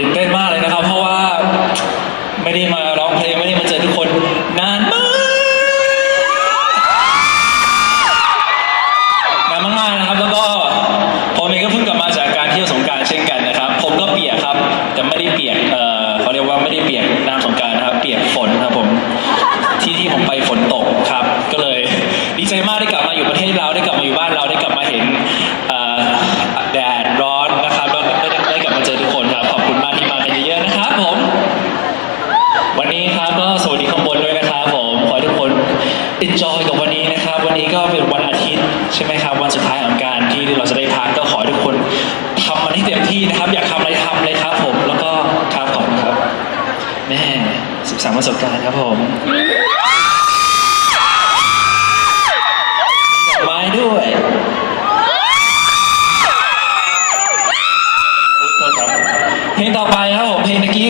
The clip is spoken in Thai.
ื่นเต้นมากเลยนะครับ เพราะว่าไม่ได้มาร้องเพลงไม่ได้มาเจอทุกคนนานมากนานมากนะครับ แล้วก็ผมเองก็เพิ่งกลับมาจากการเที่ยวสงการเช่นกันนะครับ ผมก็เปียกครับ แต่ไม่ได้เปียกเอ่อเขาเรียกว่าไม่ได้เปียกน้ำสงการนะครับ เปียกฝนครับผมที่ที่ผมไปฝนตกครับ ก็เลยดีใจมากได้กลับมาอยู่ประเทศเราได้กลับมาอยู่บ้านเราได้กลับมาเห็นี้ครับก็สวัสดีข้างบนด้วยนะครับผมขอให้ทุกคน enjoy กับวันนี้นะครับ วันนี้ก็เป็นวันอาทิตย์ใช่ไหมครับ วันสุดท้ายของการที่เราจะได้พักก็ขอให้ทุกคนทำมันให้เต็มที่นะครับ อยากทำอะไรทำเลยครับ ผมแล้วก็ครับขอบคุณครับแม่สิบสามประสบการณ์ครับผมม้ด้วยเพลงต่อไปครับผมเพลงเมื่อกี้